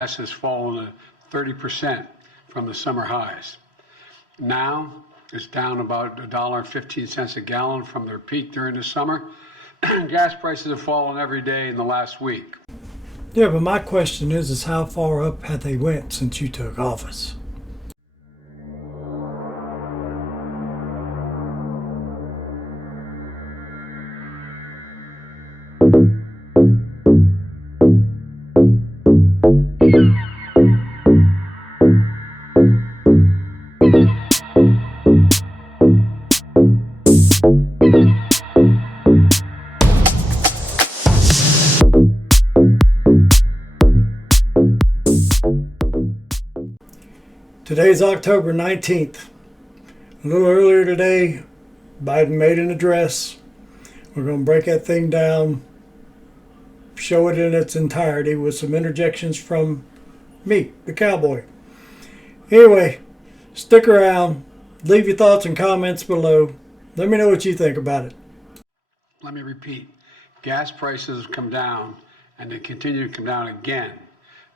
gas has fallen 30% from the summer highs. Now it's down about $1.15 a gallon from their peak during the summer. Gas prices have fallen every day in the last week. Yeah, but my question is how far up have they went since you took office? Today's October 19th. A little earlier today, Biden made an address. We're going to break that thing down, show it in its entirety with some interjections from me, the cowboy. Anyway, stick around. Leave your thoughts and comments below. Let me know what you think about it. Let me repeat. Gas prices have come down, and they continue to come down again.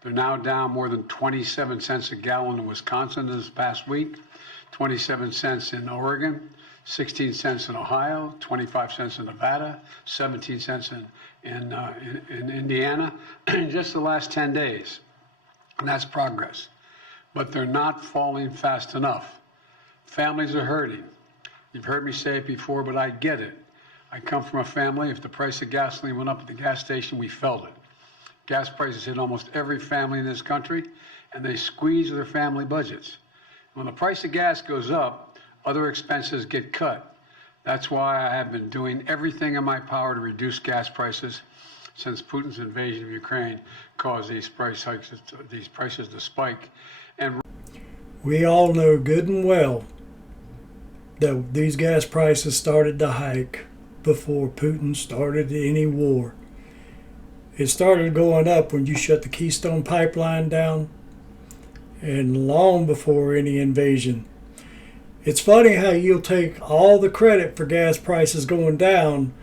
They're now down more than 27 cents a gallon in Wisconsin this past week, 27 cents in Oregon, 16 cents in Ohio, 25 cents in Nevada, 17 cents in Indiana in just the last 10 days. And that's progress. But they're not falling fast enough. Families are hurting. You've heard me say it before, but I get it. I come from a family, if the price of gasoline went up at the gas station, we felt it. Gas prices hit almost every family in this country, and they squeeze their family budgets. When the price of gas goes up, other expenses get cut. That's why I have been doing everything in my power to reduce gas prices since Putin's invasion of Ukraine caused these price hikes, these prices to spike. And we all know good and well that these gas prices started to hike before Putin started any war. It started going up when you shut the Keystone Pipeline down and long before any invasion. It's funny how you'll take all the credit for gas prices going down,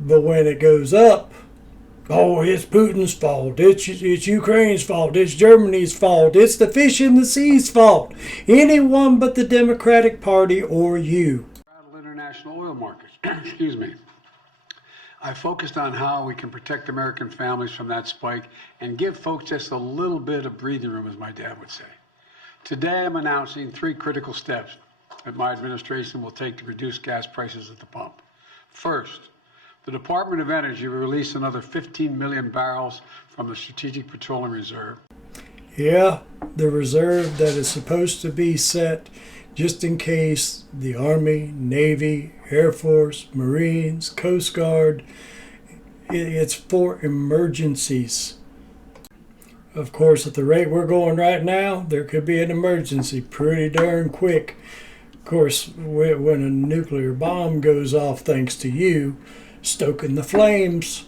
but when it goes up, oh, it's Putin's fault, it's Ukraine's fault, it's Germany's fault, it's the fish in the sea's fault. Anyone but the Democratic Party or you. International oil markets, excuse me. I focused on how we can protect American families from that spike and give folks just a little bit of breathing room, as my dad would say. Today, I'm announcing 3 critical steps that my administration will take to reduce gas prices at the pump. First, the Department of Energy will release another 15 million barrels from the Strategic Petroleum Reserve. Yeah, the reserve that is supposed to be set just in case the Army, Navy, Air Force, Marines, Coast Guard. It's for emergencies. Of course, at the rate we're going right now, there could be an emergency pretty darn quick. Of course, when a nuclear bomb goes off, thanks to you stoking the flames,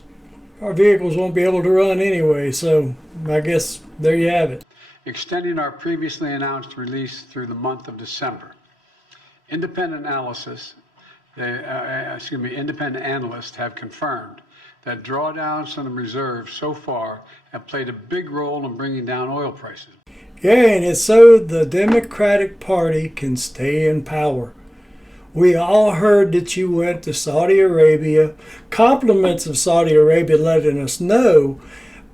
our vehicles won't be able to run anyway. So I guess there you have it. Extending our previously announced release through the month of December. Independent analysts have confirmed that drawdowns on the reserve so far have played a big role in bringing down oil prices. Yeah, and it's so the Democratic Party can stay in power. We all heard that you went to Saudi Arabia, compliments of Saudi Arabia letting us know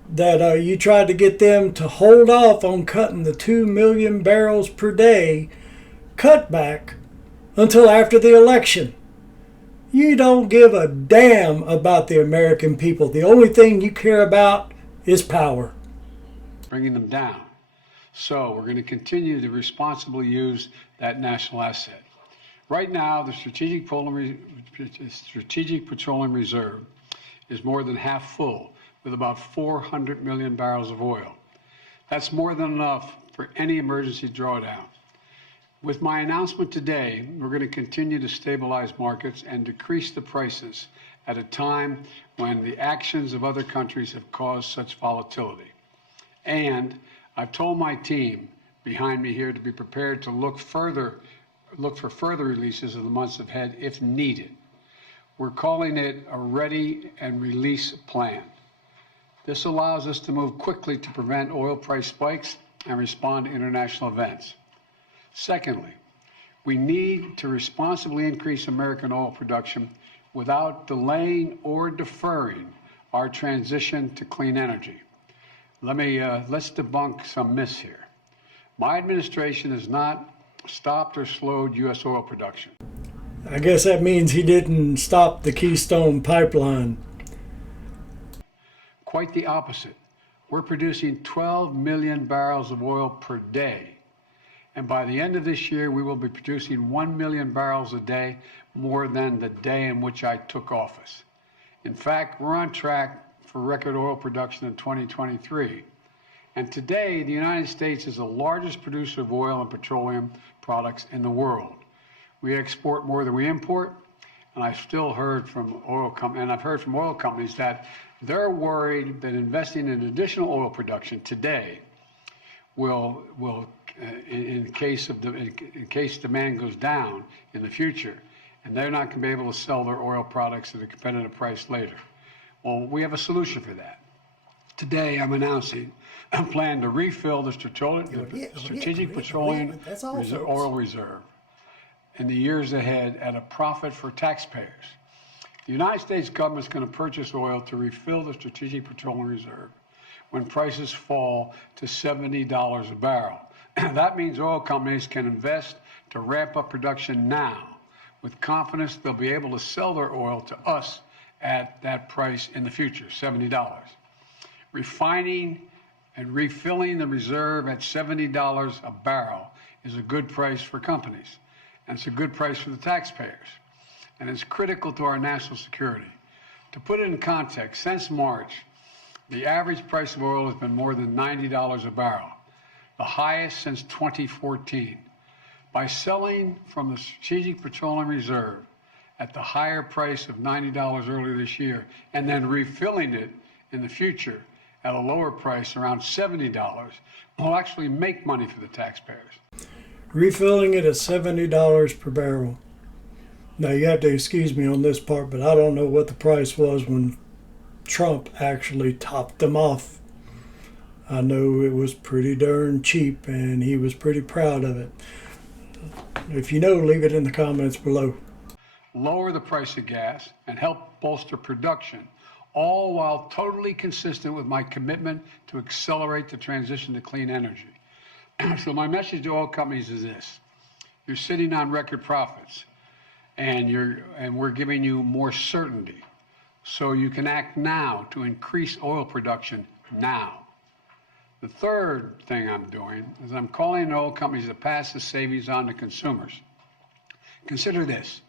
that you tried to get them to hold off on cutting the 2 million barrels per day cutback until after the election. You don't give a damn about the American people. The only thing you care about is power. Bringing them down. So we're going to continue to responsibly use that national asset. Right now, the Strategic Petroleum Reserve is more than half full, with about 400 million barrels of oil. That's more than enough for any emergency drawdown. With my announcement today, we're going to continue to stabilize markets and decrease the prices at a time when the actions of other countries have caused such volatility. And I've told my team behind me here to be prepared to look for further releases in the months ahead if needed. We're calling it a ready and release plan. This allows us to move quickly to prevent oil price spikes and respond to international events. Secondly, we need to responsibly increase American oil production without delaying or deferring our transition to clean energy. Let's debunk some myths here. My administration has not stopped or slowed U.S. oil production. I guess that means he didn't stop the Keystone Pipeline. Quite the opposite. We're producing 12 million barrels of oil per day. And by the end of this year, we will be producing 1 million barrels a day, more than the day in which I took office. In fact, we're on track for record oil production in 2023. And today, the United States is the largest producer of oil and petroleum products in the world. We export more than we import, and I've heard from oil companies that they're worried that investing in additional oil production today will in case demand goes down in the future, and they're not going to be able to sell their oil products at a competitive price later. Well, we have a solution for that. Today, I'm announcing a plan to refill the Strategic Petroleum Oil Reserve in the years ahead at a profit for taxpayers. The United States government is going to purchase oil to refill the Strategic Petroleum Reserve when prices fall to $70 a barrel. That means oil companies can invest to ramp up production now with confidence they'll be able to sell their oil to us at that price in the future, $70. Refining and refilling the reserve at $70 a barrel is a good price for companies, and it's a good price for the taxpayers, and it's critical to our national security. To put it in context, since March, the average price of oil has been more than $90 a barrel, the highest since 2014. By selling from the Strategic Petroleum Reserve at the higher price of $90 earlier this year, and then refilling it in the future at a lower price around $70, we'll actually make money for the taxpayers. Refilling it at $70 per barrel. Now, you have to excuse me on this part, but I don't know what the price was when Trump actually topped them off. I know it was pretty darn cheap, and he was pretty proud of it. If you know, leave it in the comments below. Lower the price of gas and help bolster production, all while totally consistent with my commitment to accelerate the transition to clean energy. So my message to oil companies is this: you're sitting on record profits, and we're giving you more certainty, so you can act now to increase oil production now. The third thing I'm doing is I'm calling on oil companies to pass the savings on to consumers. Consider this: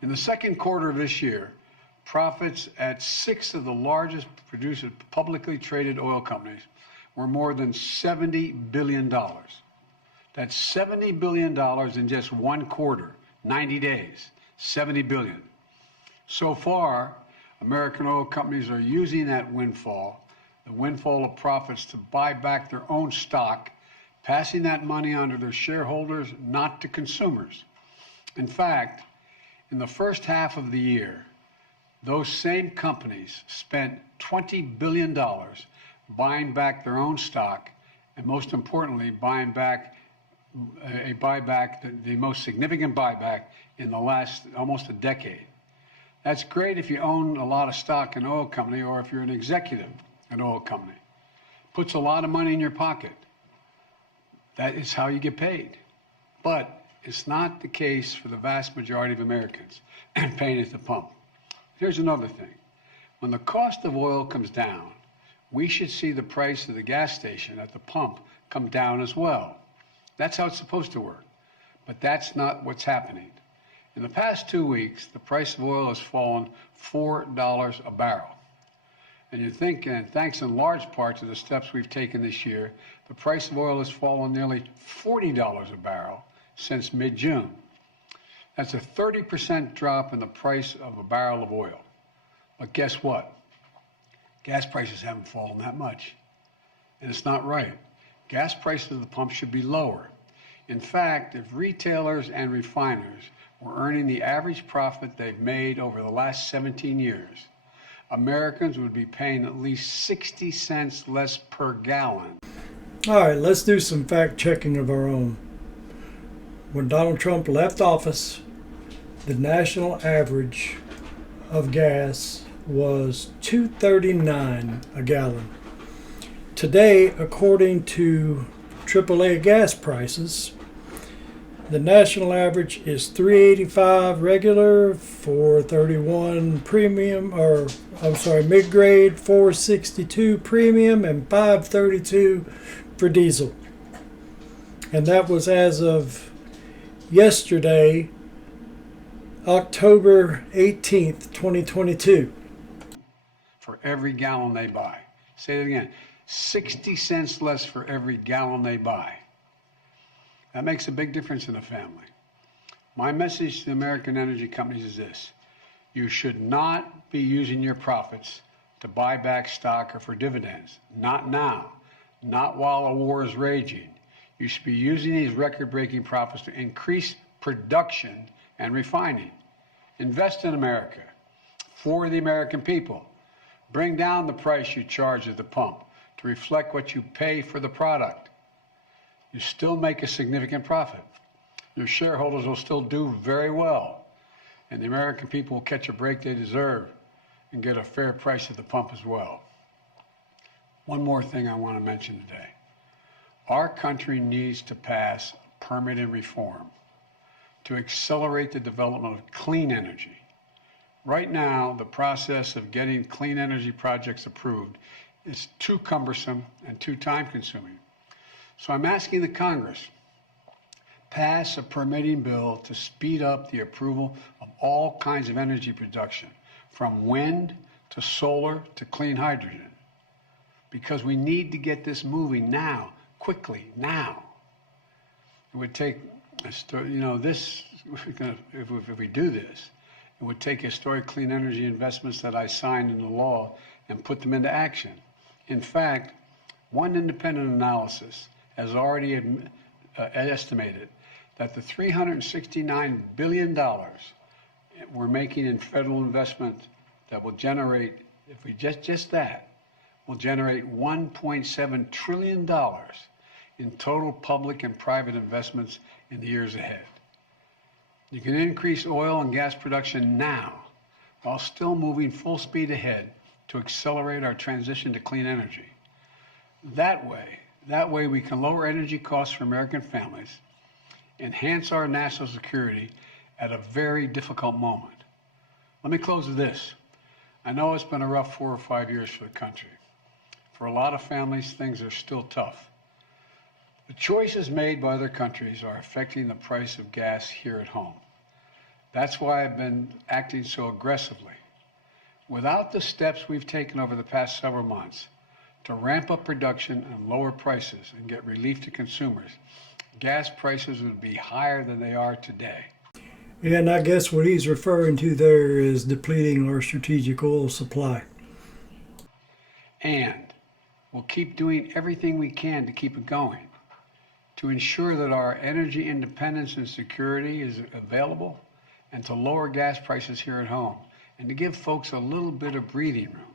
in the second quarter of this year, profits at 6 of the largest publicly traded oil companies were more than $70 billion. That's $70 billion in just one quarter, 90 days, $70 billion. So far, American oil companies are using that windfall, the windfall of profits, to buy back their own stock, passing that money on to their shareholders, not to consumers. In fact, in the first half of the year, those same companies spent $20 billion buying back their own stock, and most importantly, buying back the most significant buyback in the last almost a decade. That's great if you own a lot of stock in an oil company, or if you're an executive in an oil company. Puts a lot of money in your pocket. That is how you get paid. But it's not the case for the vast majority of Americans paying at the pump. Here's another thing. When the cost of oil comes down, we should see the price of the gas station at the pump come down as well. That's how it's supposed to work. But that's not what's happening. In the past 2 weeks, the price of oil has fallen $4 a barrel. And you think, and thanks in large part to the steps we've taken this year, the price of oil has fallen nearly $40 a barrel since mid-June. That's a 30% drop in the price of a barrel of oil. But guess what? Gas prices haven't fallen that much. And it's not right. Gas prices at the pump should be lower. In fact, if retailers and refiners were earning the average profit they've made over the last 17 years, Americans would be paying at least 60 cents less per gallon. All right, let's do some fact checking of our own. When Donald Trump left office, the national average of gas was $2.39 a gallon. Today, according to AAA gas prices, the national average is $3.85 regular, $4.31 premium, mid-grade, $4.62 premium, and $5.32 for diesel. And that was as of yesterday, October 18th, 2022. For every gallon they buy. Say it again. 60 cents less for every gallon they buy. That makes a big difference in a family. My message to the American energy companies is this: you should not be using your profits to buy back stock or for dividends. Not now. Not while a war is raging. You should be using these record-breaking profits to increase production and refining. Invest in America for the American people. Bring down the price you charge at the pump to reflect what you pay for the product. You still make a significant profit. Your shareholders will still do very well, and the American people will catch a break they deserve and get a fair price at the pump as well. One more thing I want to mention today. Our country needs to pass permitting reform to accelerate the development of clean energy. Right now, the process of getting clean energy projects approved is too cumbersome and too time-consuming. So I'm asking the Congress, pass a permitting bill to speed up the approval of all kinds of energy production, from wind to solar to clean hydrogen, because we need to get this moving now, quickly, now. It would take, if we do this, it would take historic clean energy investments that I signed into law and put them into action. In fact, one independent analysis has already estimated that the $369 billion we're making in federal investment that will generate, if we just that, will generate $1.7 trillion in total public and private investments in the years ahead. You can increase oil and gas production now while still moving full speed ahead to accelerate our transition to clean energy. That way we can lower energy costs for American families, enhance our national security at a very difficult moment. Let me close with this. I know it's been a rough 4 or 5 years for the country. For a lot of families, things are still tough. The choices made by other countries are affecting the price of gas here at home. That's why I've been acting so aggressively. Without the steps we've taken over the past several months to ramp up production and lower prices and get relief to consumers, gas prices would be higher than they are today. And I guess what he's referring to there is depleting our strategic oil supply. And we'll keep doing everything we can to keep it going, to ensure that our energy independence and security is available, and to lower gas prices here at home, and to give folks a little bit of breathing room.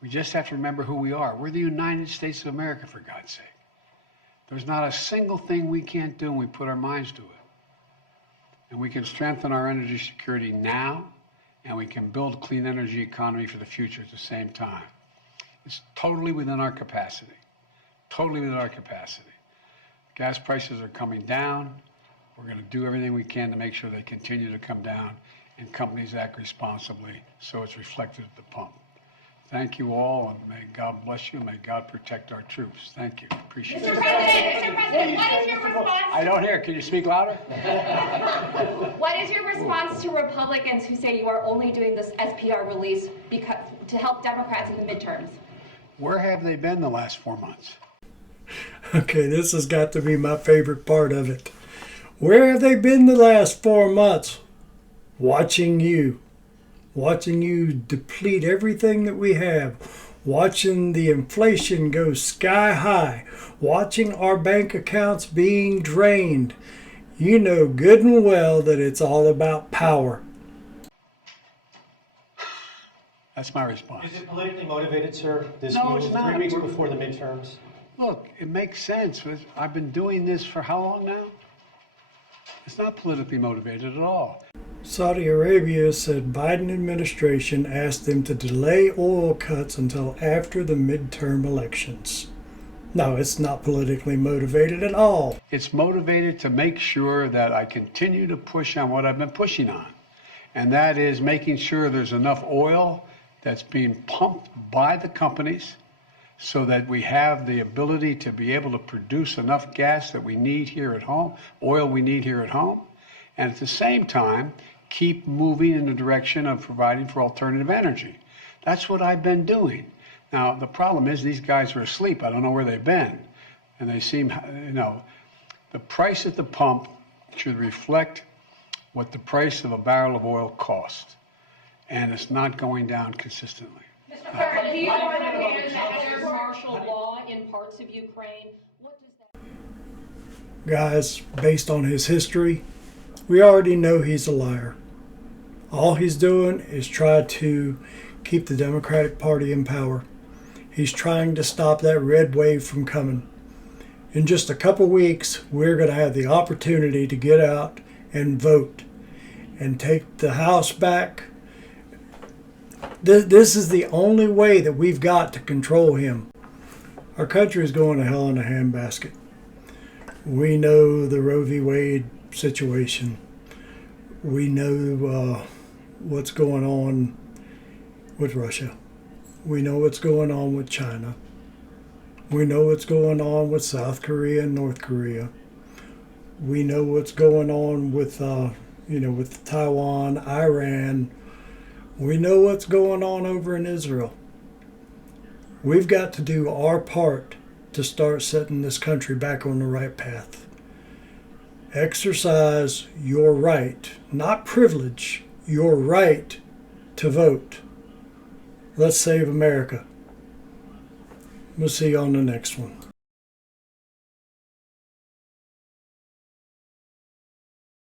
We just have to remember who we are. We're the United States of America, for God's sake. There's not a single thing we can't do when we put our minds to it. And we can strengthen our energy security now, and we can build a clean energy economy for the future at the same time. It's totally within our capacity. Totally within our capacity. Gas prices are coming down. We're going to do everything we can to make sure they continue to come down and companies act responsibly so it's reflected at the pump. Thank you all, and may God bless you, and may God protect our troops. Thank you. Appreciate it. Mr. President, what is your response? I don't hear. Can you speak louder? What is your response to Republicans who say you are only doing this SPR release to help Democrats in the midterms? Where have they been the last 4 months? Okay, this has got to be my favorite part of it. Where have they been the last 4 months? Watching you deplete everything that we have, watching the inflation go sky high, watching our bank accounts being drained. You know good and well that it's all about power. That's my response. Is it politically motivated, sir? This No, move it's not. 3 weeks before the midterms? Look, it makes sense. I've been doing this for how long now? It's not politically motivated at all. Saudi Arabia said Biden administration asked them to delay oil cuts until after the midterm elections. No, it's not politically motivated at all. It's motivated to make sure that I continue to push on what I've been pushing on. And that is making sure there's enough oil that's being pumped by the companies so that we have the ability to be able to produce enough gas that we need here at home, oil we need here at home, and at the same time, keep moving in the direction of providing for alternative energy. That's what I've been doing. Now, the problem is these guys are asleep. I don't know where they've been. And they seem, the price at the pump should reflect what the price of a barrel of oil costs. And it's not going down consistently. Mr. President, do you understand that there's martial law in parts of Ukraine? What does that Guys, based on his history, we already know he's a liar. All he's doing is try to keep the Democratic Party in power. He's trying to stop that red wave from coming. In just a couple weeks, we're going to have the opportunity to get out and vote and take the House back. This is the only way that we've got to control him. Our country is going to hell in a handbasket. We know the Roe v. Wade situation. We know what's going on with Russia. We know what's going on with China. We know what's going on with South Korea and North Korea. We know what's going on with, with Taiwan, Iran. We know what's going on over in Israel. We've got to do our part to start setting this country back on the right path. Exercise your right, not privilege, your right to vote. Let's save America. We'll see you on the next one.